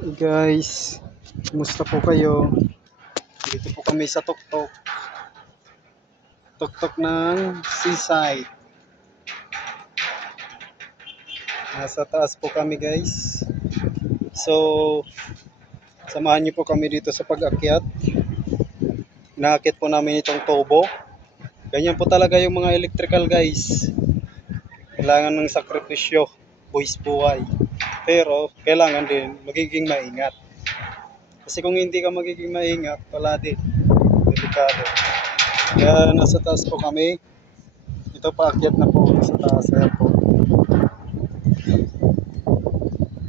Hey guys, kumusta po kayo? Dito po kami sa tuktok. Tuktok ng seaside. Nasa taas po kami guys. So, samahan niyo po kami dito sa pag-akyat. Inaakit po namin itong tubo. Ganyan po talaga yung mga electrical guys. Kailangan ng sakripisyo, buwis buhay. Pero, kailangan din magiging maingat. Kasi kung hindi ka magiging maingat, wala din. Delikado. Kaya nasa taas po kami. Ito paakyat na po sa taas. Ayan po.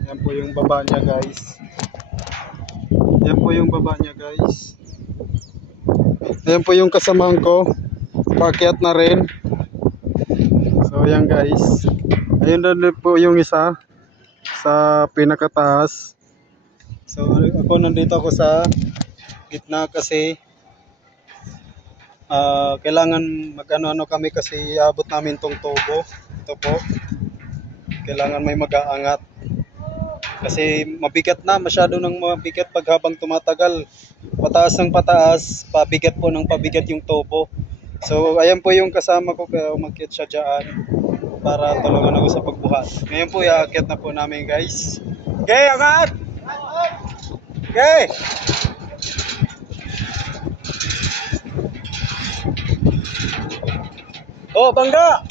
Ayan po yung baba niya guys. Ayan po yung baba niya guys. Ayan po yung kasamahan ko. Paakyat na rin. So ayan guys. Ayun na po yung isa sa pinakataas. So ako nandito ako sa gitna kasi kailangan mag-ano kami kasi iabot namin tong tubo. Ito po. Kailangan may mag-aangat. Kasi mabigat na, masyado nang mabigat pag habang tumatagal. Pataas ng pataas, pabigat po ng pabigat yung tubo. So ayan po yung kasama ko kaya umakyat siya dyan para tulungan ako sa pagbuhat. Ngayon po iaakyat na po namin guys. Okay, angat! Okay! Oh, bangga!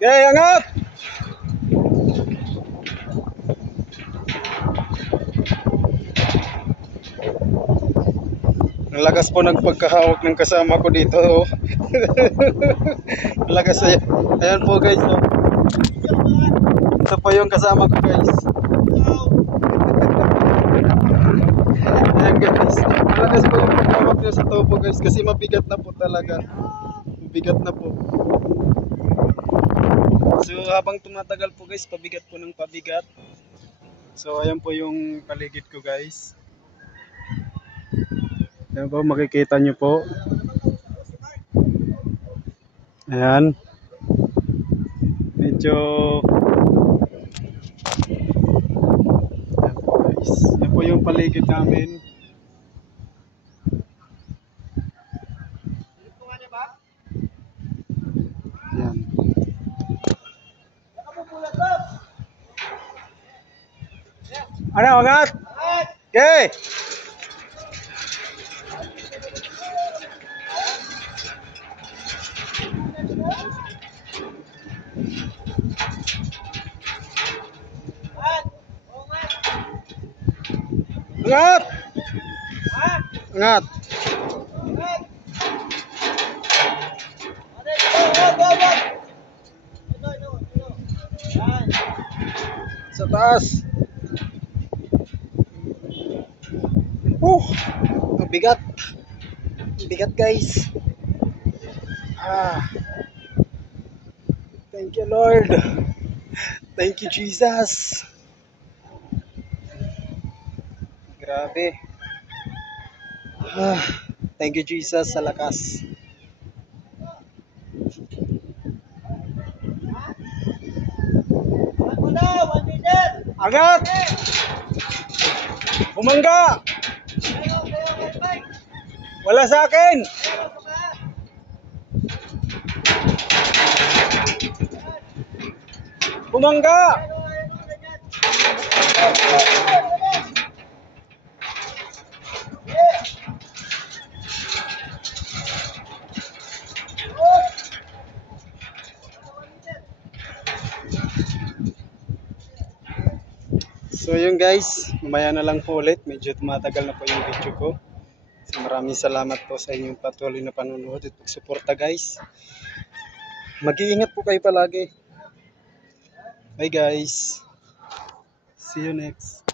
Okay, angat! Ang lakas po ng pagkahawak ng kasama ko dito. Oh. Ang lakas. Ayan po guys. Oh. Ito po yung kasama ko guys. Ayan guys. Ang lakas po yung pagkahawak niya sa tubo guys. Kasi mabigat na po talaga. Mabigat na po. So habang tumatagal po guys, pabigat po ng pabigat. So ayan po yung paligid ko guys. Ayan po, makikita nyo po. Ayan. Medyo ayan po guys. Ayan po yung paligid namin. Ayan. Ano, angat? Okay! Angat! Angat! Sa taas! Mabigat! Mabigat guys! Thank you Lord! Thank you Jesus! Grabe! Thank you Jesus sa lakas! Angat! Bumangga! Wala sa akin! Bumangga! So yun guys, mamaya na lang po ulit. Medyo tumatagal na po yung video ko. So, maraming salamat po sa inyong patuloy na panonood at pagsuporta guys. Mag-iingat po kayo palagi. Bye guys. See you next.